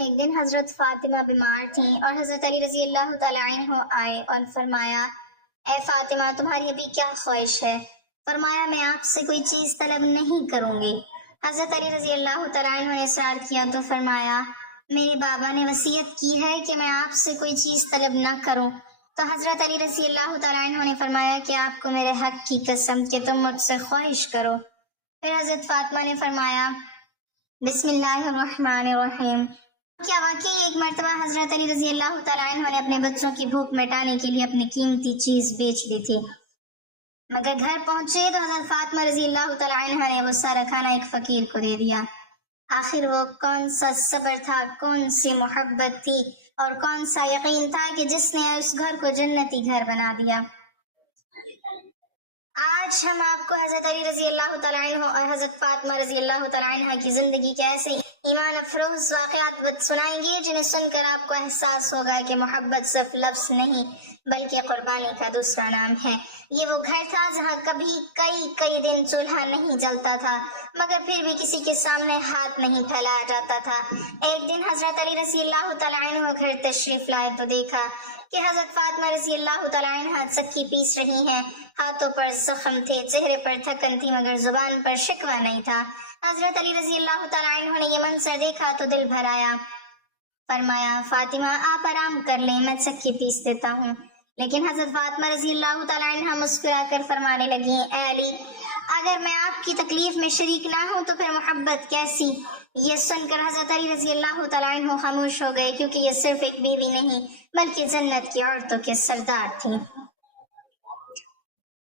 ایک دن حضرت فاطمہ بیمار تھیں اور حضرت علی رضی اللہ تعالیٰ عنہ آئے اور فرمایا، اے فاطمہ تمہاری ابھی کیا خواہش ہے؟ فرمایا، میں آپ سے کوئی چیز طلب نہیں کروں گی۔ حضرت علی رضی اللہ تعالیٰ عنہ نے اصرار کیا تو فرمایا، میرے بابا نے وصیت کی ہے کہ میں آپ سے کوئی چیز طلب نہ کروں۔ تو حضرت علی رضی اللہ تعالیٰ عنہ نے فرمایا کہ آپ کو میرے حق کی قسم کہ تم مجھ سے خواہش کرو۔ پھر حضرت فاطمہ نے فرمایا، بسم اللہ الرحمن الرحیم۔ کیا واقعی ایک مرتبہ حضرت علی رضی اللہ تعالیٰ عنہ نے اپنے بچوں کی بھوک مٹانے کے لیے اپنی قیمتی چیز بیچ دی تھی، مگر گھر پہنچے تو حضرت فاطمہ رضی اللہ تعالیٰ عنہ نے وہ سارا کھانا ایک فقیر کو دے دیا۔ آخر وہ کون سا صبر تھا، کون سی محبت تھی اور کون سا یقین تھا کہ جس نے اس گھر کو جنتی گھر بنا دیا۔ آج ہم آپ کو حضرت علی رضی اللہ تعالیٰ عنہ اور حضرت فاطمہ رضی اللہ تعالیٰ عنہ کی زندگی کے ایسے ایمان افروز واقعات سنائیں گے جنہیں سن کر آپ کو احساس ہوگا کہ محبت صرف لفظ نہیں بلکہ قربانی کا دوسرا نام ہے۔ یہ وہ گھر تھا جہاں کبھی کئی دن چولہا نہیں جلتا تھا، مگر پھر بھی کسی کے سامنے ہاتھ نہیں پھیلایا جاتا تھا۔ ایک دن حضرت علی رضی اللہ تعالیٰ عنہ گھر تشریف لائے تو دیکھا کہ حضرت فاطمہ رضی اللہ تعالیٰ عنہ چکی پیس رہی ہیں، ہاتھوں پر زخم تھے، چہرے پر تھکن تھی، مگر زبان پر شکوہ نہیں تھا۔ حضرت علی رضی اللہ تعالیٰ عنہ نے یہ منظر دیکھا تو دل بھر آیا۔ فرمایا، فاطمہ آپ آرام کر لیں، میں چکی پیس دیتا ہوں۔ لیکن حضرت فاطمہ رضی اللہ تعالیٰ عنہ مسکرا کر فرمانے لگی، اے علی، اگر میں آپ کی تکلیف میں شریک نہ ہوں تو پھر محبت کیسی؟ یہ سن کر حضرت علی رضی اللہ تعالیٰ عنہ خاموش ہو گئے، کیونکہ یہ صرف ایک بیوی نہیں بلکہ جنت کی عورتوں کے سردار تھی۔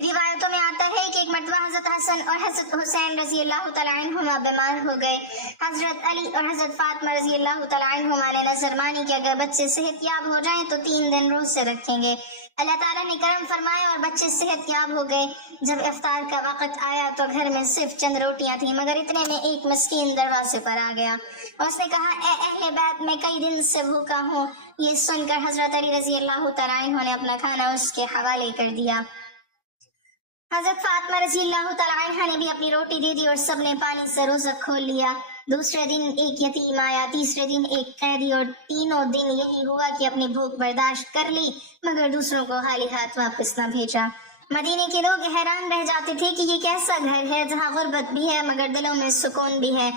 روایتوں میں آتا ہے کہ ایک مرتبہ حضرت حسن اور حضرت حسین رضی اللہ تعالیٰ عنہما بیمار ہو گئے۔ حضرت علی اور حضرت فاطمہ رضی اللہ تعالیٰ عنہما نے نظر مانی کہ اگر بچے صحت یاب ہو جائیں تو 3 دن روزے رکھیں گے۔ اللہ تعالیٰ نے کرم فرمایا اور بچے صحت یاب ہو گئے۔ جب افطار کا وقت آیا تو گھر میں صرف چند روٹیاں تھیں، مگر اتنے میں ایک مسکین دروازے پر آ گیا۔ اس نے کہا، اے اہل بیت، میں کئی دن سے بھوکا ہوں۔ یہ سن کر حضرت علی رضی اللہ تعالیٰ عنہ نے اپنا کھانا اس کے حوالے کر دیا۔ حضرت فاطمہ رضی اللہ تعالیٰ عنہ نے بھی اپنی روٹی دے دی اور سب نے پانی سے روزہ کھول لیا۔ دوسرے دن ایک یتیم آیا، تیسرے دن ایک قیدی، اور تینوں دن یہی ہوا کہ اپنی بھوک برداشت کر لی مگر دوسروں کو خالی ہاتھ واپس نہ بھیجا۔ مدینے کے لوگ حیران رہ جاتے تھے کہ یہ کیسا گھر ہے جہاں غربت بھی ہے مگر دلوں میں سکون بھی ہے۔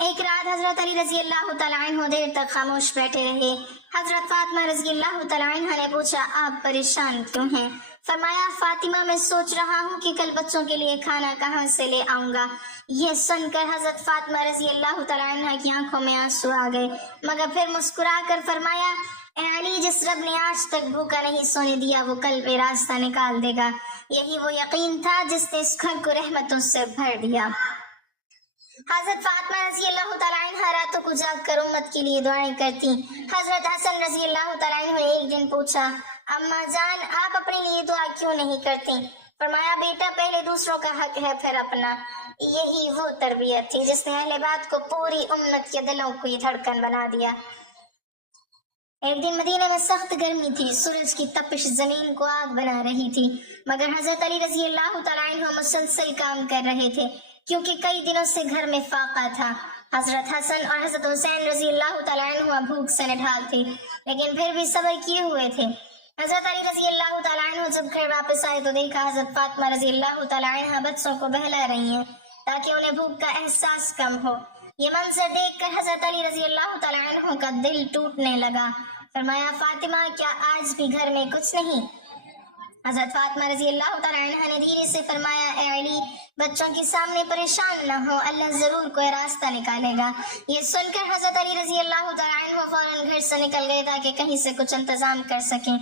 ایک رات حضرت علی رضی اللہ تعالیٰ عنہ دیر تک خاموش بیٹھے رہے۔ حضرت فاطمہ رضی اللہ تعالیٰ عنہ نے پوچھا، آپ پریشان کیوں ہیں؟ فرمایا، فاطمہ میں سوچ رہا ہوں کہ کل بچوں کے لیے کھانا کہاں سے لے آؤں گا۔ یہ سن کر حضرت فاطمہ رضی اللہ تعالیٰ عنہ کی آنکھوں میں آنسو آ گئے، مگر پھر مسکرا کر فرمایا، اے علی، جس رب نے آج تک بھوکا نہیں سونے دیا وہ کل بے راستہ نکال دے گا۔ یہی وہ یقین تھا جس نے اس گھر کو رحمتوں سے بھر دیا۔ حضرت فاطمہ رضی اللہ تعالیٰ عنہ راتوں کو جاگ کر امت کے لیے دعائیں کرتی۔ حضرت حسن رضی اللہ تعالیٰ عنہ نے ایک دن پوچھا، اماں جان، آپ اپنے لیے دعا کیوں نہیں کرتی؟ فرمایا، بیٹا، پہلے دوسروں کا حق ہے پھر اپنا۔ یہی وہ تربیت تھی جس نے اہل بیت کو پوری امت کے دلوں کو دھڑکن بنا دیا۔ ایک دن مدینہ میں سخت گرمی تھی، سورج کی تپش زمین کو آگ بنا رہی تھی، مگر حضرت علی رضی اللہ تعالیٰ عنہ مسلسل کام کر رہے تھے کیونکہ کئی دنوں سے گھر میں فاقہ تھا۔ حضرت حسن اور حضرت حسین رضی اللہ تعالیٰ عنہ بھوک سے نڈھال تھے لیکن پھر بھی صبر کیے ہوئے تھے۔ حضرت علی رضی اللہ تعالیٰ عنہ جب گھر واپس آئے تو دیکھا حضرت فاطمہ رضی اللہ تعالیٰ عنہ بچوں کو بہلا رہی ہیں تاکہ انہیں بھوک کا احساس کم ہو۔ یہ منظر دیکھ کر حضرت علی رضی اللہ تعالیٰ عنہ کا دل ٹوٹنے لگا۔ فرمایا، فاطمہ، کیا آج بھی گھر میں کچھ نہیں؟ حضرت فاطمہ رضی اللہ تعالیٰ عنہ نے دھیرے سے فرمایا، اے علی، بچوں کے سامنے پریشان نہ ہو، اللہ ضرور کوئی راستہ نکالے گا۔ یہ سن کر حضرت علی رضی اللہ تعالیٰ عنہ فوراً گھر سے نکل گئے تاکہ کہیں سے کچھ انتظام کر سکیں۔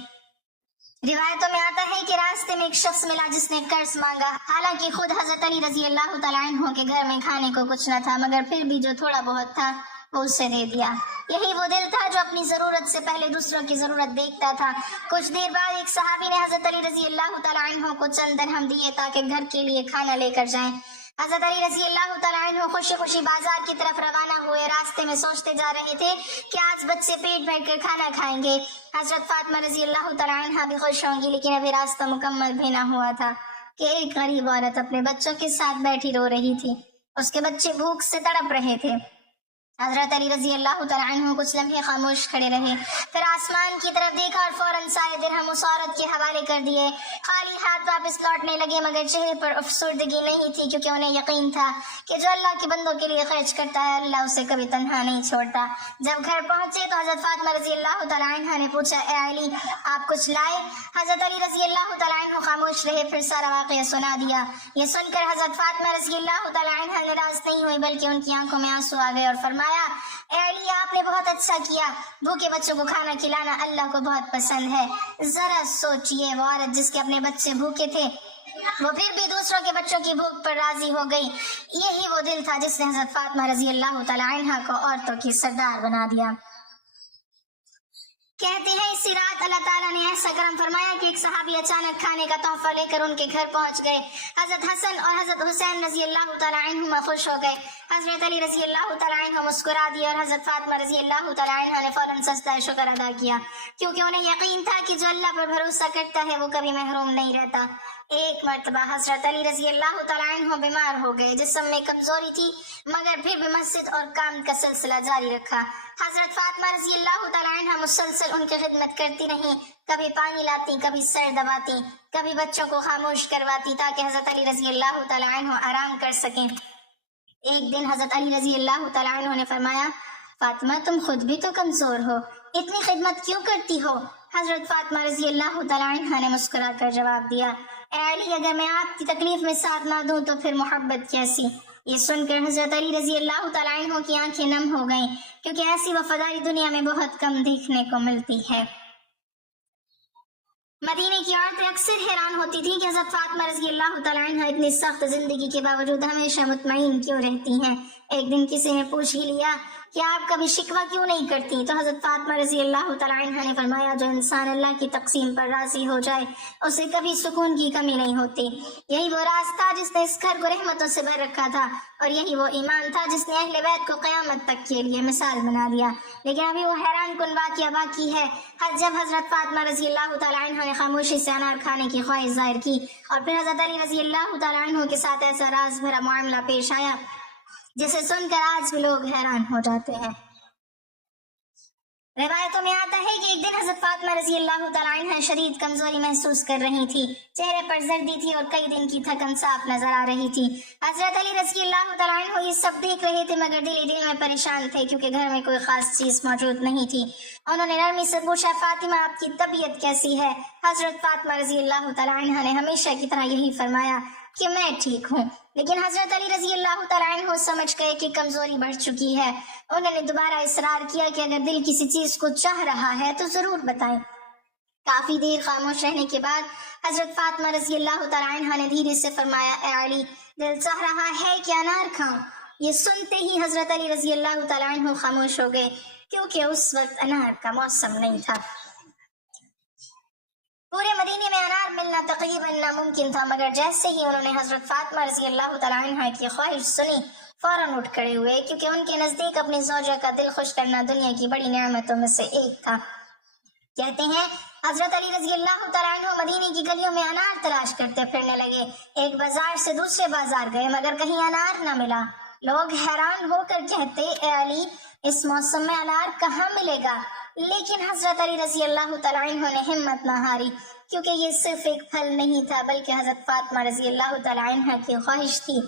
روایتوں میں آتا ہے کہ راستے میں ایک شخص ملا جس نے قرض مانگا، حالانکہ خود حضرت علی رضی اللہ تعالیٰ عنہ کے گھر میں کھانے کو کچھ نہ تھا، مگر پھر بھی جو تھوڑا بہت تھا وہ اسے دے دیا۔ یہی وہ دل تھا جو اپنی ضرورت سے پہلے دوسروں کی ضرورت دیکھتا تھا۔ کچھ دیر بعد ایک صحابی نے حضرت علی رضی اللہ تعالیٰ عنہ کو چند درہم دیے تاکہ گھر کے لیے کھانا لے کر جائیں۔ حضرت علی رضی اللہ تعالیٰ عنہ خوشی خوشی بازار کی طرف روانہ ہوئے۔ راستے میں سوچتے جا رہے تھے کہ آج بچے پیٹ بھر کر کھانا کھائیں گے۔ حضرت فاطمہ رضی اللہ تعالیٰ عنہ بھی خوش ہوں گی، لیکن ابھی راستہ مکمل بھی نہ ہوا تھا کہ ایک غریب عورت اپنے بچوں کے ساتھ بیٹھی رو رہی تھی۔ اس کے بچے بھوک سے تڑپ رہے تھے۔ حضرت علی رضی اللہ تعالیٰ عنہ کچھ لمحے خاموش کھڑے رہے، پھر آسمان کی طرف دیکھا اور فوراً سارے درہم اس عورت کے حوالے کر دیے۔ خالی ہاتھ واپس لوٹنے لگے، مگر چہرے پر افسردگی نہیں تھی، کیونکہ انہیں یقین تھا کہ جو اللہ کے بندوں کے لیے خرچ کرتا ہے اللہ اسے کبھی تنہا نہیں چھوڑتا۔ جب گھر پہنچے تو حضرت فاطمہ رضی اللہ تعالیٰ عنہ نے پوچھا، اے علی آپ کچھ لائے؟ حضرت علی رضی اللہ تعالیٰ عنہ خاموش رہے، پھر سارا واقعہ سنا دیا۔ یہ سن کر حضرت فاطمہ رضی اللہ تعالیٰ عنہ ناراض نہیں ہوئی، بلکہ ان کی آنکھوں میں آنسو آ گئے اور فرمایا، اے علی آپ نے بہت اچھا کیا، بھوکے بچوں کو کھانا کھلانا اللہ کو بہت پسند ہے۔ ذرا سوچئے، وہ عورت جس کے اپنے بچے بھوکے تھے وہ پھر بھی دوسروں کے بچوں کی بھوک پر راضی ہو گئی۔ یہی وہ دل تھا جس نے حضرت فاطمہ رضی اللہ تعالیٰ عنہ کو عورتوں کی سردار بنا دیا۔ کہتے ہیں اسی رات اللہ تعالیٰ نے ایسا کرم فرمایا کہ ایک صحابی اچانک کھانے کا تحفہ لے کر ان کے گھر پہنچ گئے۔ حضرت حسن اور حضرت حسین رضی اللہ تعالیٰ عنہما خوش ہو گئے۔ حضرت علی رضی اللہ تعالیٰ عنہ مسکرا دیے اور حضرت فاطمہ رضی اللہ تعالیٰ عنہ نے فوراً سجدہ شکر ادا کیا، کیونکہ انہیں یقین تھا کہ جو اللہ پر بھروسہ کرتا ہے وہ کبھی محروم نہیں رہتا۔ ایک مرتبہ حضرت علی رضی اللہ تعالیٰ عنہ بیمار ہو گئے، جسم میں کمزوری تھی، مگر پھر بھی مسجد اور کام کا سلسلہ جاری رکھا۔ حضرت فاطمہ رضی اللہ تعالیٰ عنہ مسلسل ان کی خدمت کرتی رہیں، کبھی پانی لاتی، کبھی سر دباتی، کبھی بچوں کو خاموش کرواتی، تاکہ حضرت علی رضی اللہ تعالیٰ عنہ آرام کر سکیں۔ ایک دن حضرت علی رضی اللہ تعالیٰ عنہ نے فرمایا، فاطمہ تم خود بھی تو کمزور ہو، اتنی خدمت کیوں کرتی ہو؟ حضرت فاطمہ رضی اللہ تعالیٰ عنہ نے مسکرا کر جواب دیا، اے علی اگر میں آپ کی تکلیف میں ساتھ نہ دوں تو پھر محبت کیسی؟ یہ سن کر حضرت علی رضی اللہ تعالیٰ عنہ کی آنکھیں نم ہو گئیں، کیونکہ ایسی وفاداری دنیا میں بہت کم دیکھنے کو ملتی ہے۔ مدینے کی عورتیں اکثر حیران ہوتی تھیں کہ حضرت فاطمہ رضی اللہ تعالیٰ عنہ اتنی سخت زندگی کے باوجود ہمیشہ مطمئن کیوں رہتی ہیں۔ ایک دن کسی نے پوچھ ہی لیا کہ آپ کبھی شکوہ کیوں نہیں کرتی؟ تو حضرت فاطمہ رضی اللہ تعالیٰ عنہ نے فرمایا، جو انسان اللہ کی تقسیم پر راضی ہو جائے اسے کبھی سکون کی کمی نہیں ہوتی۔ یہی وہ راز تھا جس نے اس گھر کو رحمتوں سے بھر رکھا تھا، اور یہی وہ ایمان تھا جس نے اہل بیت کو قیامت تک کے لیے مثال بنا دیا۔ لیکن ابھی وہ حیران کن واقعہ باقی ہے۔ جب حضرت فاطمہ رضی اللہ تعالیٰ عنہ نے خاموشی سے انار کھانے کی خواہش ظاہر کی، اور پھر حضرت علی رضی اللہ تعالیٰ عنہ کے ساتھ ایسا راز بھرا معاملہ پیش آیا جسے سن کر آج بھی لوگ حیران ہو جاتے ہیں۔ روایتوں میں آتا ہے کہ ایک دن حضرت فاطمہ رضی اللہ تعالیٰ عنہ شدید کمزوری محسوس کر رہی تھی، چہرے پر زردی تھی اور کئی دن کی تھکن صاف نظر آ رہی تھی۔ حضرت علی رضی اللہ تعالیٰ عنہ یہ سب دیکھ رہے تھے، مگر دل میں پریشان تھے، کیونکہ گھر میں کوئی خاص چیز موجود نہیں تھی۔ انہوں نے نرمی سے پوچھا، فاطمہ آپ کی طبیعت کیسی ہے؟ حضرت فاطمہ رضی اللہ تعالیٰ عنہ نے ہمیشہ کی طرح یہی فرمایا کہ میں ٹھیک ہوں۔ لیکن حضرت علی رضی اللہ تعالیٰ عنہ سمجھ گئے کہ کمزوری بڑھ چکی ہے۔ انہوں نے دوبارہ اصرار کیا کہ اگر دل کسی چیز کو چاہ رہا ہے تو ضرور بتائیں۔ کافی دیر خاموش رہنے کے بعد حضرت فاطمہ رضی اللہ تعالیٰ عنہ نے دھیرے سے فرمایا، اے علی دل چاہ رہا ہے کہ انار کھاؤں؟ یہ سنتے ہی حضرت علی رضی اللہ تعالیٰ عنہ خاموش ہو گئے، کیونکہ اس وقت انار کا موسم نہیں تھا۔ پورے مدینے میں انار ملنا تقریباً ناممکن تھا، مگر جیسے ہی انہوں نے حضرت فاطمہ رضی اللہ تعالیٰ عنہ کی خواہش سنی فوراً اٹھ کھڑے ہوئے، کیونکہ ان کے نزدیک اپنی زوجہ کا دل خوش کرنا دنیا کی بڑی نعمتوں میں سے ایک تھا۔ کہتے ہیں حضرت علی رضی اللہ تعالیٰ عنہ مدینے کی گلیوں میں انار تلاش کرتے پھرنے لگے، ایک بازار سے دوسرے بازار گئے مگر کہیں انار نہ ملا۔ لوگ حیران ہو کر کہتے، اے علی اس موسم میں انار کہاں ملے گا؟ لیکن حضرت علی رضی اللہ تعالیٰ عنہ نے ہمت نہ ہاری، کیونکہ یہ صرف ایک پھل نہیں تھا بلکہ حضرت فاطمہ رضی اللہ تعالیٰ عنہ کی خواہش تھی۔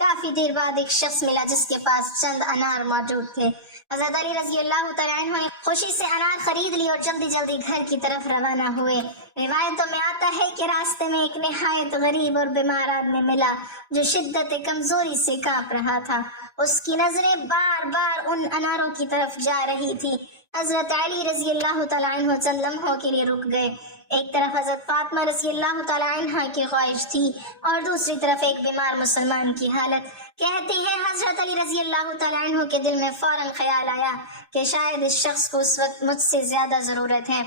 کافی دیر بعد ایک شخص ملا جس کے پاس چند انار موجود تھے۔ حضرت علی رضی اللہ تعالیٰ عنہ نے خوشی سے انار خرید لی اور جلدی جلدی گھر کی طرف روانہ ہوئے۔ روایتوں میں آتا ہے کہ راستے میں ایک نہایت غریب اور بیمار آدمی ملا جو شدت کمزوری سے کانپ رہا تھا۔ اس کی نظریں بار بار ان اناروں کی طرف جا رہی تھی۔ حضرت علی رضی اللہ تعالیٰ عنہ چند لمحوں کے لیے رک گئے۔ ایک طرف حضرت فاطمہ رضی اللہ تعالیٰ عنہ کی خواہش تھی اور دوسری طرف ایک بیمار مسلمان کی حالت۔ کہتے ہیں حضرت علی رضی اللہ تعالیٰ عنہ کے دل میں فوراً خیال آیا کہ شاید اس شخص کو اس وقت مجھ سے زیادہ ضرورت ہے۔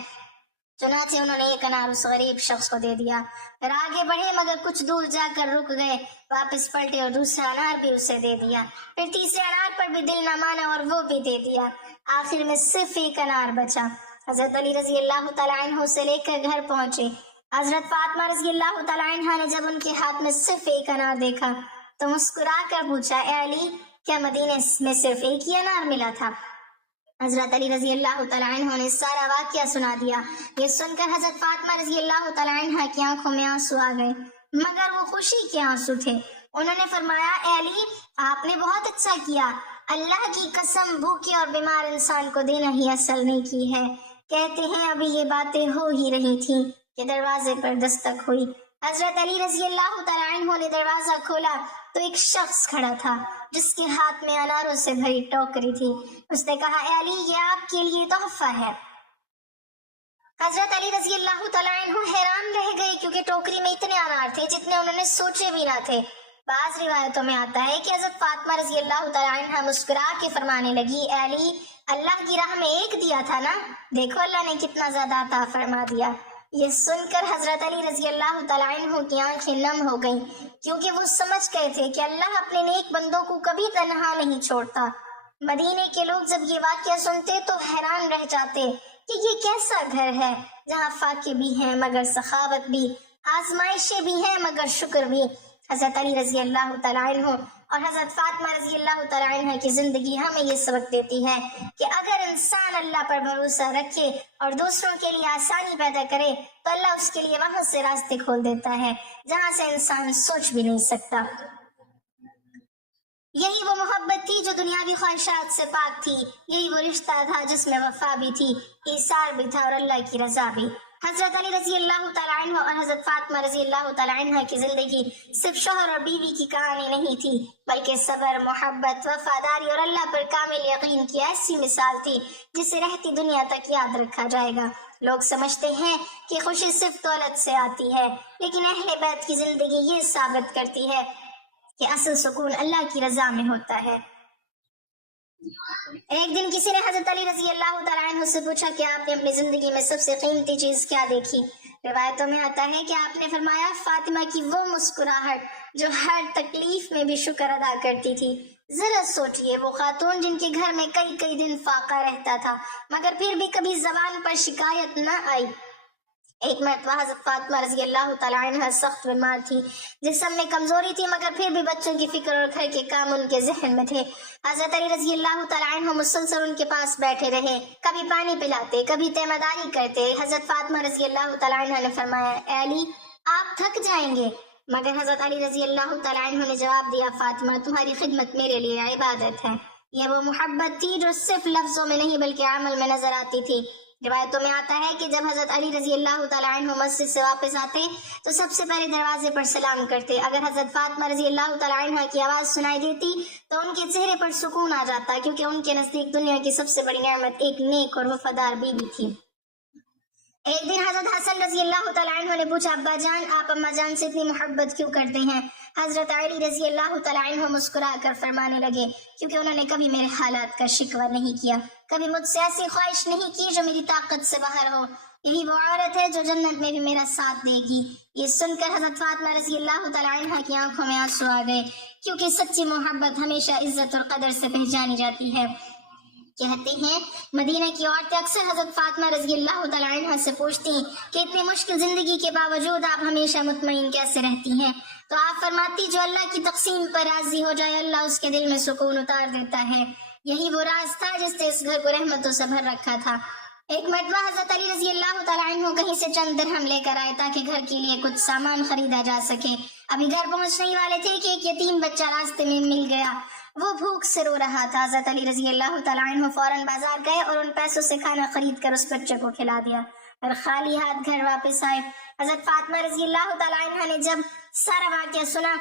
چنانچہ انہوں نے ایک انار اس غریب شخص کو دے دیا، پھر آگے بڑھے مگر کچھ دور جا کر رک گئے، واپس پلٹے اور دوسرا انار بھی اسے دے دیا، پھر تیسرے انار پر بھی دل نہ مانا اور وہ بھی دے دیا۔ آخر میں صرف ایک انار بچا۔ حضرت علی رضی اللہ تعالیٰ عنہ سے لے کر گھر پہنچے۔ حضرت فاطمہ رضی اللہ تعالیٰ عنہ نے جب ان کے ہاتھ میں صرف ایک انار دیکھا تو مسکرا کر پوچھا، اے علی کیا مدینے میں صرف ایک ہی انار ملا تھا؟ حضرت علی رضی اللہ تعالیٰ عنہ نے سارا واقعہ سنا دیا۔ یہ سن کر حضرت فاطمہ رضی اللہ تعالیٰ عنہ کی آنکھوں میں آنسو آ گئے، مگر وہ خوشی کے آنسو تھے۔ انہوں نے فرمایا، اے علی، آپ نے بہت اچھا کیا، اللہ کی قسم بھوکے اور بیمار انسان کو دینا ہی اصل نیکی ہے۔ کہتے ہیں ابھی یہ باتیں ہو ہی رہی تھیں کہ دروازے پر دستک ہوئی۔ حضرت علی رضی اللہ تعالیٰ عنہ نے دروازہ کھولا تو ایک شخص کھڑا تھا جس کے ہاتھ میں اناروں سے بھری ٹوکری تھی۔ اس نے کہا، اے علی، یہ آپ کے لیے تحفہ ہے۔ حضرت علی رضی اللہ تعالیٰ عنہ حیران رہ گئے کیونکہ ٹوکری میں اتنے انار تھے جتنے انہوں نے سوچے بھی نہ تھے۔ بعض روایتوں میں آتا ہے کہ حضرت فاطمہ رضی اللہ تعالیٰ عنہ مسکرا کے فرمانے لگی، اے علی، اللہ کی راہ میں ایک دیا تھا نا، دیکھو اللہ نے کتنا زیادہ عطا فرما دیا۔ یہ سن کر حضرت علی رضی اللہ تعالیٰ عنہ کی آنکھیں نم ہو گئیں، کیونکہ وہ سمجھ گئے تھے کہ اللہ اپنے نیک بندوں کو کبھی تنہا نہیں چھوڑتا۔ مدینے کے لوگ جب یہ واقعہ سنتے تو حیران رہ جاتے کہ یہ کیسا گھر ہے جہاں فاقے بھی ہیں مگر سخاوت بھی، آزمائشیں بھی ہیں مگر شکر بھی۔ حضرت علی رضی اللہ تعالیٰ عنہ اور حضرت فاطمہ رضی اللہ تعالیٰ عنہ کی زندگی ہمیں یہ سبق دیتی ہے کہ اگر انسان اللہ پر بھروسہ رکھے اور دوسروں کے لیے آسانی پیدا کرے تو اللہ اس کے لیے وہاں سے راستے کھول دیتا ہے جہاں سے انسان سوچ بھی نہیں سکتا۔ یہی وہ محبت تھی جو دنیاوی خواہشات سے پاک تھی، یہی وہ رشتہ تھا جس میں وفا بھی تھی، ایثار بھی تھا اور اللہ کی رضا بھی۔ حضرت علی رضی اللہ تعالیٰ عنہ اور حضرت فاطمہ رضی اللہ تعالیٰ عنہ کی زندگی صرف شوہر اور بیوی کی کہانی نہیں تھی، بلکہ صبر، محبت، وفاداری اور اللہ پر کامل یقین کی ایسی مثال تھی جسے رہتی دنیا تک یاد رکھا جائے گا۔ لوگ سمجھتے ہیں کہ خوشی صرف دولت سے آتی ہے، لیکن اہل بیت کی زندگی یہ ثابت کرتی ہے کہ اصل سکون اللہ کی رضا میں ہوتا ہے۔ ایک دن کسی نے حضرت علی رضی اللہ تعالیٰ عنہ سے پوچھا کہ آپ نے اپنی زندگی میں سب سے قیمتی چیز کیا دیکھی؟ روایتوں میں آتا ہے کہ آپ نے فرمایا، فاطمہ کی وہ مسکراہٹ جو ہر تکلیف میں بھی شکر ادا کرتی تھی۔ ذرا سوچئے، وہ خاتون جن کے گھر میں کئی کئی دن فاقہ رہتا تھا مگر پھر بھی کبھی زبان پر شکایت نہ آئی۔ ایک مرتبہ حضرت فاطمہ رضی اللہ تعالیٰ عنہ سخت بیمار تھی، جسم میں کمزوری تھی مگر پھر بھی بچوں کی فکر اور گھر کے کام ان کے ذہن میں تھے۔ حضرت علی رضی اللہ تعالیٰ عنہ مسلسل ان کے پاس بیٹھے رہے، کبھی پانی پلاتے، کبھی تیمارداری کرتے۔ حضرت فاطمہ رضی اللہ تعالیٰ عنہ نے فرمایا، اے علی، آپ تھک جائیں گے، مگر حضرت علی رضی اللہ تعالیٰ عنہ نے جواب دیا، فاطمہ، تمہاری خدمت میرے لیے عبادت ہے۔ یہ وہ محبت تھی جو صرف لفظوں میں نہیں بلکہ عمل میں نظر آتی تھی۔ روایتوں میں آتا ہے کہ جب حضرت علی رضی اللہ تعالیٰ عنہ مسجد سے واپس آتے تو سب سے پہلے دروازے پر سلام کرتے۔ اگر حضرت فاطمہ رضی اللہ تعالیٰ عنہ کی آواز سنائی دیتی تو ان کے چہرے پر سکون آ جاتا، کیونکہ ان کے نزدیک دنیا کی سب سے بڑی نعمت ایک نیک اور وفادار بیوی تھی۔ ایک دن حضرت حسن رضی اللہ تعالیٰ عنہ نے پوچھا، ابا جان، آپ اماں جان سے اتنی محبت کیوں کرتے ہیں؟ حضرت علی رضی اللہ تعالیٰ عنہ مسکرا کر فرمانے لگے، کیونکہ انہوں نے کبھی میرے حالات کا شکوہ نہیں کیا، کبھی مجھ سے ایسی خواہش نہیں کی جو میری طاقت سے باہر ہو۔ یہی وہ عورت ہے جو جنت میں بھی میرا ساتھ دے گی۔ یہ سن کر حضرت فاطمہ رضی اللہ تعالیٰ عنہ کی آنکھوں میں آنسو آ گئے، کیونکہ سچی محبت ہمیشہ عزت اور قدر سے پہچانی جاتی ہے۔ کہتے ہیں مدینہ کی عورتیں اکثر حضرت فاطمہ رضی اللہ تعالیٰ عنہ سے پوچھتی کہ اتنی مشکل زندگی کے باوجود آپ ہمیشہ مطمئن کیسے رہتی ہیں؟ تو آپ فرماتی، جو اللہ کی تقسیم پر راضی ہو جائے اللہ اس کے دل میں سکون اتار دیتا ہے۔ یہی وہ راز تھا جس نے اس گھر کو رحمتوں سے بھر رکھا تھا۔ ایک مرتبہ حضرت علی رضی اللہ تعالیٰ عنہ کہیں سے چند درہم لے کر آئے تاکہ گھر کے لیے کچھ سامان خریدا جا سکے۔ ابھی گھر پہنچنے ہی والے تھے کہ ایک یتیم بچہ راستے میں مل گیا، وہ بھوک سے رو رہا تھا۔ حضرت علی رضی اللہ تعالیٰ عنہ فوراً بازار گئے اور ان پیسوں سے کھانا خرید کر اس بچے کو کھلا دیا اور خالی ہاتھ گھر واپس آئے۔ حضرت فاطمہ رضی اللہ تعالیٰ عنہ نے جب سارا واقعہ سنا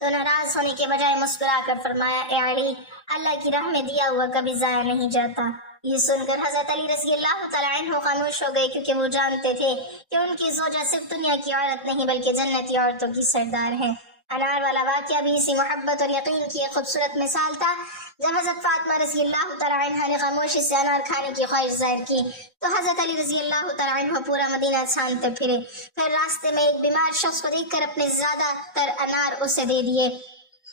تو ناراض ہونے کے بجائے مسکرا کر فرمایا، اے علی، اللہ کی راہ میں دیا ہوا کبھی ضائع نہیں جاتا۔ یہ سن کر حضرت علی رضی اللہ تعالیٰ عنہ خاموش ہو گئے، کیونکہ وہ جانتے تھے کہ ان کی زوجہ صرف دنیا کی عورت نہیں بلکہ جنتی عورتوں کی سردار ہے۔ انار والا واقعہ بھی اسی محبت اور یقین کی ایک خوبصورت مثال تھا۔ جب حضرت فاطمہ رضی اللہ تعالیٰ عنہ نے خاموشی سے انار کھانے کی خواہش ظاہر کی تو حضرت علی رضی اللہ تعالیٰ عنہ پورا مدینہ چھانتے پھرے، پھر راستے میں ایک بیمار شخص کو دیکھ کر اپنے زیادہ تر انار اسے دے دیے،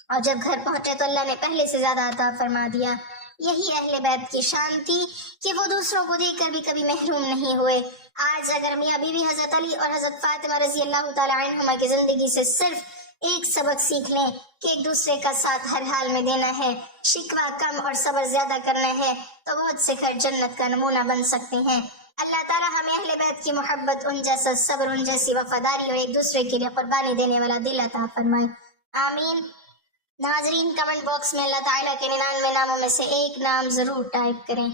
اور جب گھر پہنچے تو اللہ نے پہلے سے زیادہ عطا فرما دیا۔ یہی اہل بیت کی شان تھی کہ وہ دوسروں کو دیکھ کر بھی کبھی محروم نہیں ہوئے۔ آج اگر میاں بیوی حضرت علی اور حضرت فاطمہ رضی اللہ تعالیٰ عنہما کی زندگی سے صرف ایک سبق سیکھ لیں کہ ایک دوسرے کا ساتھ ہر حال میں دینا ہے، شکوہ کم اور صبر زیادہ کرنا ہے تو بہت سے گھر جنت کا نمونہ بن سکتے ہیں۔ اللہ تعالی ہمیں اہل بیت کی محبت، ان جیسا صبر، ان جیسی وفاداری اور ایک دوسرے کے لیے قربانی دینے والا دل عطا فرمائے، آمین۔ ناظرین، کمنٹ باکس میں اللہ تعالیٰ کے 99 ناموں میں سے ایک نام ضرور ٹائپ کریں۔